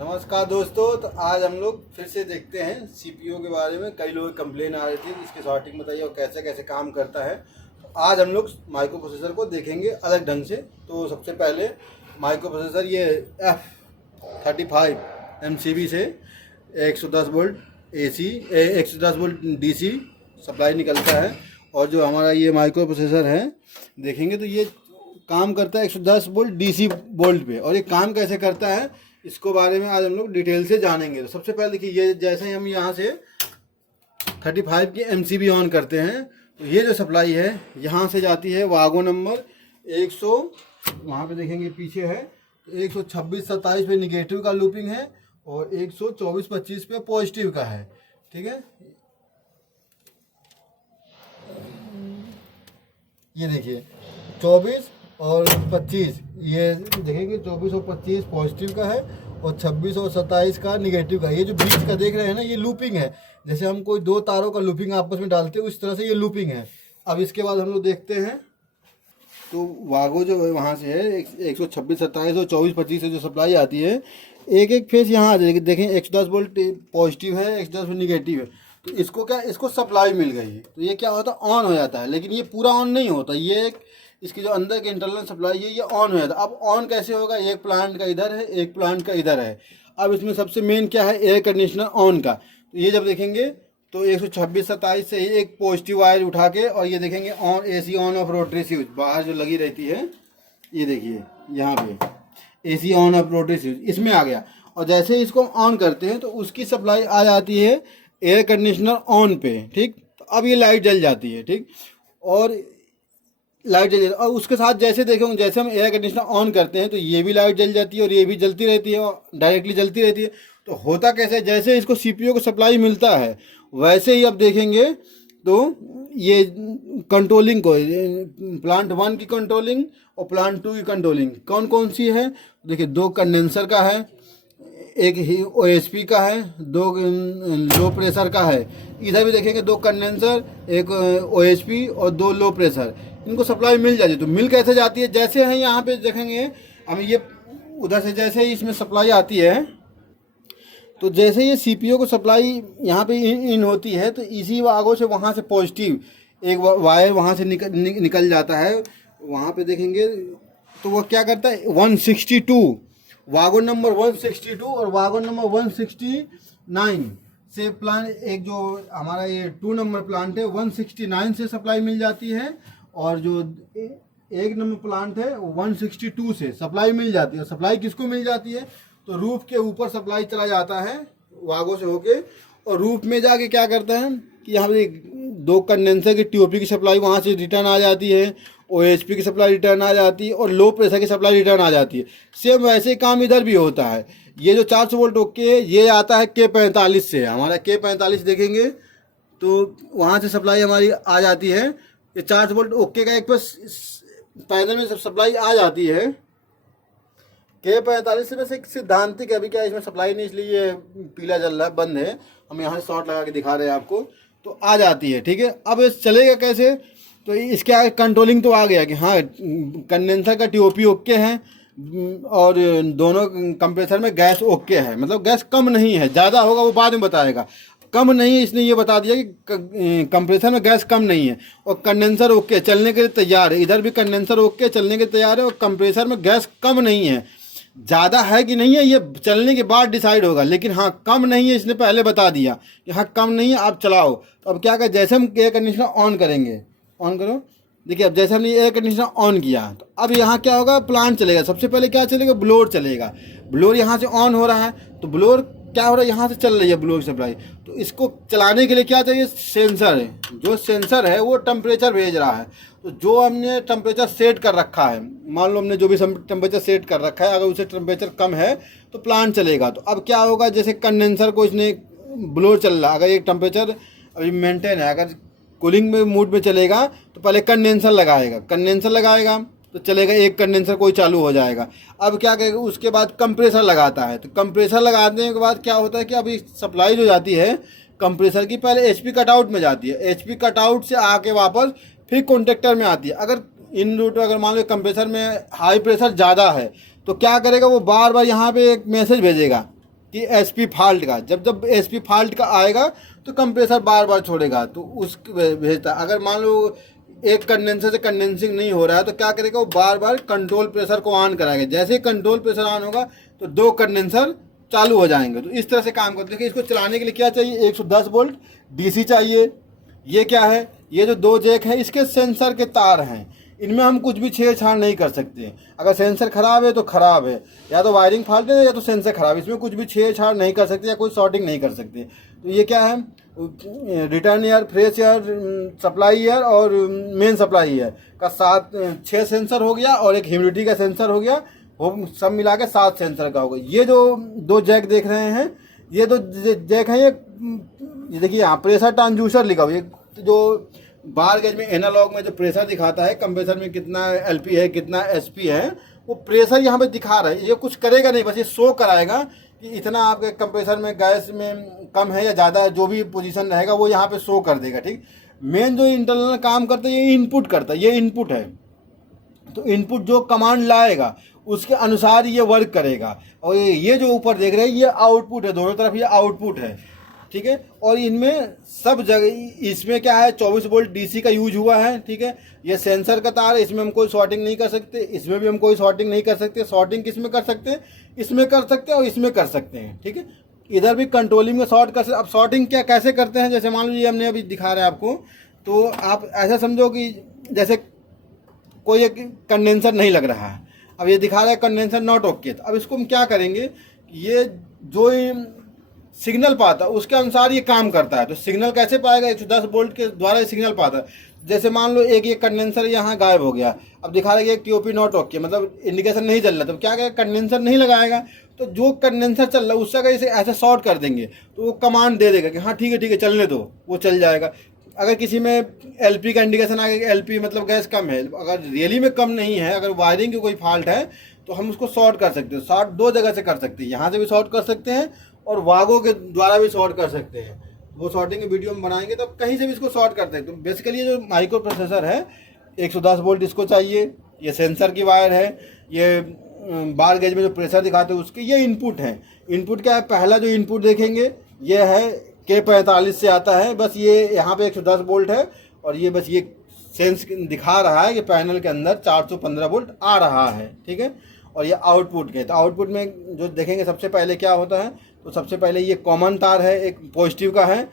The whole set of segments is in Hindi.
नमस्कार दोस्तों। तो आज हम लोग फिर से देखते हैं सीपीयू के बारे में। कई लोग कंप्लेन आ रही थी इसकी सॉर्टिंग बताइए और कैसे कैसे काम करता है। तो आज हम लोग माइक्रो प्रोसेसर को देखेंगे अलग ढंग से। तो सबसे पहले माइक्रो प्रोसेसर ये F35 MCB से 110 volt AC 110 volt DC supply निकलता है। और जो हमारा ये माइक्रो प्रोसेसर है देखेंगे तो ये काम करता है 110 वोल्ट DC वोल्ट पे। और ये काम कैसे करता है इसको बारे में आज हम लोग डिटेल से जानेंगे। तो सबसे पहले देखिए, ये जैसे ही हम यहाँ से 35 की MCB ऑन करते हैं तो ये जो सप्लाई है यहाँ से जाती है वागो नंबर 100, वहाँ पे देखेंगे पीछे है 126-27 पे निगेटिव का लूपिंग है और 124-25 पे पॉजिटिव का है। ठीक है, ये देखिए 24 और 25, ये देखेंगे 24 और 25 पॉजिटिव का है और 26 और 27 का निगेटिव का है। ये जो बीच का देख रहे हैं ना, ये लूपिंग है। जैसे हम कोई दो तारों का लूपिंग आपस में डालते हैं उस तरह से ये लूपिंग है। अब इसके बाद हम लोग देखते हैं तो वागो जो है वहाँ से है 126-27 और 24-25 से जो सप्लाई आती है, एक एक फेस यहाँ आ जाएगी। देखें 110 वोल्ट पॉजिटिव है, 110 वोल्ट निगेटिव है। तो इसको क्या, इसको सप्लाई मिल गई है तो ये क्या होता है, ऑन हो जाता है। लेकिन ये पूरा ऑन नहीं होता, ये एक इसकी जो अंदर की इंटरनल सप्लाई है ये ऑन हो जाता है। अब ऑन कैसे होगा, एक प्लांट का इधर है, एक प्लांट का इधर है। अब इसमें सबसे मेन क्या है, एयर कंडीशनर ऑन का। तो ये जब देखेंगे तो 126-27 से ही एक पॉजिटिव वायर उठा के और ये देखेंगे on AC on off rotary switch बाहर जो लगी रहती है, ये देखिए यहाँ पे AC on off rotary switch इसमें आ गया। और जैसे ही इसको ऑन करते हैं तो उसकी सप्लाई आ जाती है एयर कंडीशनर ऑन पे। ठीक, तो अब ये लाइट जल जाती है। ठीक, और लाइट जल जाती है और उसके साथ जैसे देखेंगे, जैसे हम एयर कंडीशनर ऑन करते हैं तो ये भी लाइट जल जाती है और ये भी जलती रहती है और डायरेक्टली जलती रहती है। तो होता कैसे, जैसे इसको CPU को सप्लाई मिलता है वैसे ही अब देखेंगे तो ये कंट्रोलिंग को, प्लांट 1 की कंट्रोलिंग और प्लांट 2 की कंट्रोलिंग कौन कौन सी है। देखिए, 2 कंडेंसर का है, एक OSP का है, 2 लो प्रेशर का है। इधर भी देखेंगे 2 कंडेंसर, एक OSP और 2 लो प्रेशर। इनको सप्लाई मिल जाती है। तो मिल कैसे जाती है, जैसे हैं यहाँ पे देखेंगे हम, ये उधर से जैसे ही इसमें सप्लाई आती है तो जैसे ये CPU को सप्लाई यहाँ पे इन होती है तो इसी वागो से वहाँ से पॉजिटिव एक वायर वहाँ से निकल जाता है। वहाँ पे देखेंगे तो वो क्या करता है 162 वागन नंबर 162 और वागन नंबर 169 से प्लांट, एक जो हमारा ये 2 नंबर प्लांट है 169 से सप्लाई मिल जाती है और जो 1 नंबर प्लांट है 162 से सप्लाई मिल जाती है। सप्लाई किसको मिल जाती है, तो रूफ के ऊपर सप्लाई चला जाता है वागो से होके और रूफ में जाके क्या करता है कि यहाँ पे 2 कंडेंसर की TOP की सप्लाई वहाँ से रिटर्न आ जाती है, OSP की सप्लाई रिटर्न आ जाती है और लो प्रेशर की सप्लाई रिटर्न आ जाती है। सेम वैसे काम इधर भी होता है। ये जो 400 वोल्ट ओके ये आता है K45 से। हमारा K45 देखेंगे तो वहाँ से सप्लाई हमारी आ जाती है। ये 400 वोल्ट ओके का एक पैनल में सप्लाई आ जाती है। K45 से वैसे एक सिद्धांतिक, अभी क्या इसमें सप्लाई नहीं इसलिए ये पीला जल रहा है, बंद है। हम यहाँ शॉर्ट लगा के दिखा रहे हैं आपको, तो आ जाती है। ठीक है, अब चलेगा कैसे, तो इसके आगे कंट्रोलिंग तो आ गया कि हाँ कंडेंसर का TOP ओके है और दोनों कंप्रेसर में गैस ओके है, मतलब गैस कम नहीं है, ज़्यादा होगा वो बाद में बताएगा। कम नहीं है, इसने ये बता दिया कि कंप्रेसर में गैस कम नहीं है और कंडेंसर ओके चलने के लिए तैयार है। इधर भी कंडेंसर ओके चलने के लिए तैयार है और कंप्रेसर में गैस कम नहीं है। ज़्यादा है कि नहीं है ये चलने के बाद डिसाइड होगा, लेकिन हाँ कम नहीं है इसने पहले बता दिया कि हाँ कम नहीं है, आप चलाओ। तो अब क्या करें, जैसे हम एयर कंडीशनर ऑन करेंगे, ऑन करो, देखिए अब जैसे हमने एयर कंडीशनर ऑन किया तो अब यहाँ क्या होगा, प्लांट चलेगा। सबसे पहले क्या चलेगा, ब्लोअर चलेगा। ब्लोअर यहाँ से ऑन हो रहा है तो ब्लोअर क्या हो रहा है, यहाँ से चल रही है ब्लोअर सप्लाई। तो इसको चलाने के लिए क्या चाहिए, सेंसर है। जो सेंसर है वो टेम्परेचर भेज रहा है। तो जो हमने टेम्परेचर सेट कर रखा है, मान लो हमने जो भी टेम्परेचर सेट कर रखा है, अगर उसे टेम्परेचर कम है तो प्लांट चलेगा। तो अब क्या होगा, जैसे कंडेंसर को इसने ब्लोअर चल रहा, अगर एक टेम्परेचर अभी मेंटेन है, अगर कूलिंग में मूड में चलेगा तो पहले कंडेंसर लगाएगा तो चलेगा, एक कंडेंसर कोई चालू हो जाएगा। अब क्या करेगा, उसके बाद कंप्रेसर लगाता है। तो कंप्रेसर लगाने के बाद क्या होता है कि अभी सप्लाई जो जाती है कंप्रेसर की, पहले HP कटआउट में जाती है, HP कटआउट से आके वापस फिर कॉन्टेक्टर में आती है। अगर इन रूट अगर मान लो कंप्रेसर में हाई प्रेशर ज़्यादा है तो क्या करेगा, वो बार बार यहाँ पे एक मैसेज भेजेगा कि एसपी फॉल्ट का, जब जब एसपी फॉल्ट का आएगा तो कंप्रेसर बार बार छोड़ेगा, तो उस भेजता। अगर मान लो एक कंडेंसर से कंडेंसिंग नहीं हो रहा है तो क्या करेगा, वो बार बार कंट्रोल प्रेशर को ऑन कराएगा। जैसे ही कंट्रोल प्रेशर ऑन होगा तो 2 कंडेंसर चालू हो जाएंगे। तो इस तरह से काम करते हैं। इसको चलाने के लिए क्या चाहिए, 110 वोल्ट डीसी चाहिए। ये क्या है, ये जो 2 जैक हैं इसके सेंसर के तार हैं, इनमें हम कुछ भी छेड़छाड़ नहीं कर सकते। अगर सेंसर खराब है तो खराब है, या तो वायरिंग फॉल्ट है या तो सेंसर खराब है, इसमें कुछ भी छेड़छाड़ नहीं कर सकते या कोई शॉर्टिंग नहीं कर सकते। तो ये क्या है, return air, fresh air, supply air और मेन सप्लाई एयर का 6 सेंसर हो गया, और एक ह्यूमिडिटी का सेंसर हो गया, वो सब मिला के 7 सेंसर का होगा। ये जो 2 जैक देख रहे हैं, ये 2 जैक हैं, ये देखिए यहाँ प्रेशर ट्रांसड्यूसर लिखा हुआ है। जो बार गेज में एनालॉग में जो प्रेशर दिखाता है कंप्रेसर में कितना एलपी है कितना एसपी है, वो प्रेशर यहाँ पे दिखा रहा है। ये कुछ करेगा नहीं, बस ये शो कराएगा कि इतना आपके कंप्रेसर में गैस में कम है या ज़्यादा, जो भी पोजीशन रहेगा वो यहाँ पे शो कर देगा। ठीक, मेन जो इंटरनल काम करता है ये इनपुट करता है, ये इनपुट है। तो इनपुट जो कमांड लाएगा उसके अनुसार ये वर्क करेगा। और ये जो ऊपर देख रहे हैं ये आउटपुट है, दोनों तरफ ये आउटपुट है। ठीक है, और इनमें सब जगह इसमें क्या है, 24 वोल्ट डीसी का यूज हुआ है। ठीक है, ये सेंसर का तार है, इसमें हम कोई शॉर्टिंग नहीं कर सकते, इसमें भी हम कोई शॉर्टिंग नहीं कर सकते। शॉर्टिंग किस में कर सकते हैं, इसमें कर सकते हैं और इसमें कर सकते हैं। ठीक है, इधर भी कंट्रोलिंग में शॉर्ट कर सकते। अब शॉर्टिंग क्या कैसे करते हैं, जैसे मान लीजिए हमने अभी दिखा रहे हैं आपको, तो आप ऐसा समझो कि जैसे कोई एक कंडेंसर नहीं लग रहा है, अब ये दिखा रहा है कंडेंसर नॉट ओके। तो अब इसको हम क्या करेंगे, ये जो सिग्नल पाता है उसके अनुसार ये काम करता है। तो सिग्नल कैसे पाएगा, 110 वोल्ट के द्वारा ये सिग्नल पाता है। जैसे मान लो एक ये कंडेंसर यहाँ गायब हो गया, अब दिखा रहा है कि टीओपी नॉट ओके, मतलब इंडिकेशन नहीं चल रहा, तो क्या करेगा, कंडेंसर नहीं लगाएगा। तो जो कंडेंसर चल रहा है उससे अगर इसे ऐसे शॉर्ट कर देंगे तो वो कमांड दे देगा कि हाँ ठीक है चलने दो, वो चल जाएगा। अगर किसी में एलपी का इंडिकेशन आ गया, एलपी मतलब गैस कम है, अगर रियली में कम नहीं है, अगर वायरिंग की कोई फॉल्ट है तो हम उसको शॉर्ट कर सकते हैं। शॉर्ट 2 जगह से कर सकते हैं, यहाँ से भी शॉर्ट कर सकते हैं और वागो के द्वारा भी शॉर्ट कर सकते हैं। वो शॉर्टिंग की वीडियो में बनाएंगे तो कहीं से भी इसको शॉर्ट करते हैं। तो बेसिकली ये जो माइक्रो प्रोसेसर है 110 वोल्ट इसको चाहिए, ये सेंसर की वायर है, ये बार गेज में जो प्रेशर दिखाते हैं उसके ये इनपुट है। इनपुट क्या है, पहला जो इनपुट देखेंगे ये है K45 से आता है, बस ये यहाँ पे 110 वोल्ट है, और ये बस ये सेंस दिखा रहा है कि पैनल के अंदर 415 वोल्ट आ रहा है। ठीक है, और ये आउटपुट के, तो आउटपुट में जो देखेंगे सबसे पहले क्या होता है, तो सबसे पहले ये कॉमन तार है, एक पॉजिटिव का है।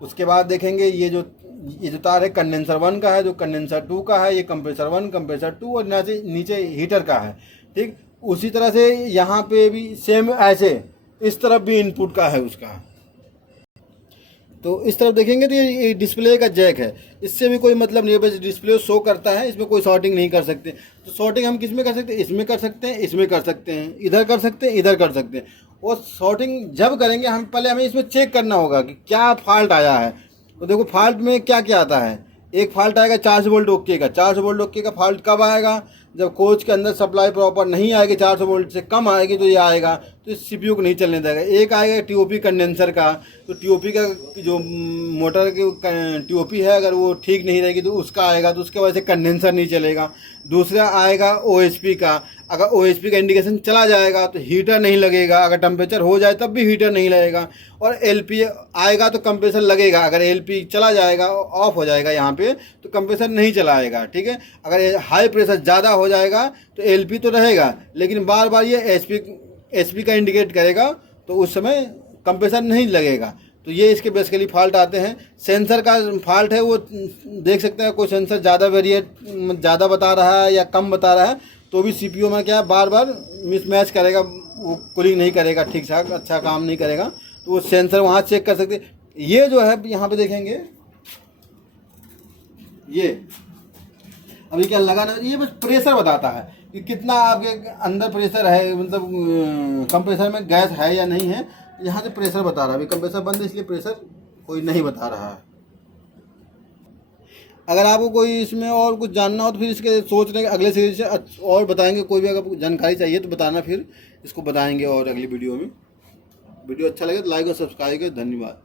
उसके बाद देखेंगे ये जो तार है कंडेंसर 1 का है, जो कंडेंसर 2 का है, ये कंप्रेसर 1 कंप्रेसर 2 और नीचे हीटर का है। ठीक, उसी तरह से यहाँ पे भी सेम ऐसे इस तरफ भी इनपुट का है उसका। तो इस तरफ देखेंगे तो ये डिस्प्ले का जैक है, इससे भी कोई मतलब नहीं है, बस डिस्प्ले शो करता है, इसमें कोई शॉर्टिंग नहीं कर सकते। तो शॉर्टिंग हम किस में कर सकते हैं, इसमें कर सकते हैं, इसमें कर सकते हैं, इधर कर सकते हैं, इधर कर सकते हैं। और शॉर्टिंग जब करेंगे हम पहले हमें इसमें चेक करना होगा कि क्या फॉल्ट आया है। तो देखो फॉल्ट में क्या क्या आता है, एक फॉल्ट आएगा 400 वोल्ट ओके का। 400 वोल्ट ओके का फॉल्ट कब आएगा, जब कोच के अंदर सप्लाई प्रॉपर नहीं आएगी, 400 वोल्ट से कम आएगी तो ये आएगा, तो इस सीपीयू को नहीं चलने देगा। एक आएगा टीओपी कंडेंसर का, तो टीओपी का जो मोटर की टीओपी है अगर वो ठीक नहीं रहेगी तो उसका आएगा, तो उसके वजह से कंडेंसर नहीं चलेगा। दूसरा आएगा ओएसपी का, अगर ओएसपी का इंडिकेशन चला जाएगा तो हीटर नहीं लगेगा, अगर टेम्परेचर हो जाए तब भी हीटर नहीं लगेगा। और एलपी आएगा तो कंप्रेसर लगेगा, अगर एलपी चला जाएगा ऑफ हो जाएगा यहाँ पे तो कंप्रेसर नहीं चलाएगा। ठीक है, अगर हाई प्रेशर ज़्यादा हो जाएगा तो एलपी तो रहेगा लेकिन बार बार ये एसपी का इंडिकेट करेगा, तो उस समय कंप्रेसर नहीं लगेगा। तो ये इसके बेसिकली फॉल्ट आते हैं। सेंसर का फॉल्ट है, वो देख सकते हैं कोई सेंसर ज़्यादा बता रहा है या कम बता रहा है तो भी सीपीयू में क्या बार बार मिसमैच करेगा, वो कूलिंग नहीं करेगा, ठीक ठाक अच्छा काम नहीं करेगा। तो वो सेंसर वहाँ चेक कर सकते। ये जो है यहाँ पे देखेंगे, ये अभी क्या लगा ना, ये बस प्रेशर बताता है कि कितना आपके अंदर प्रेशर है, मतलब कंप्रेसर में गैस है या नहीं है। यहाँ से प्रेशर बता रहा है, अभी कंप्रेसर बंद है इसलिए प्रेशर कोई नहीं बता रहा है। अगर आपको कोई इसमें और कुछ जानना हो तो फिर इसके सोच रहे हैं अगले सीरीज से और बताएंगे। कोई भी अगर जानकारी चाहिए तो बताना, फिर इसको बताएंगे और अगली वीडियो में। वीडियो अच्छा लगे तो लाइक और सब्सक्राइब करें। धन्यवाद।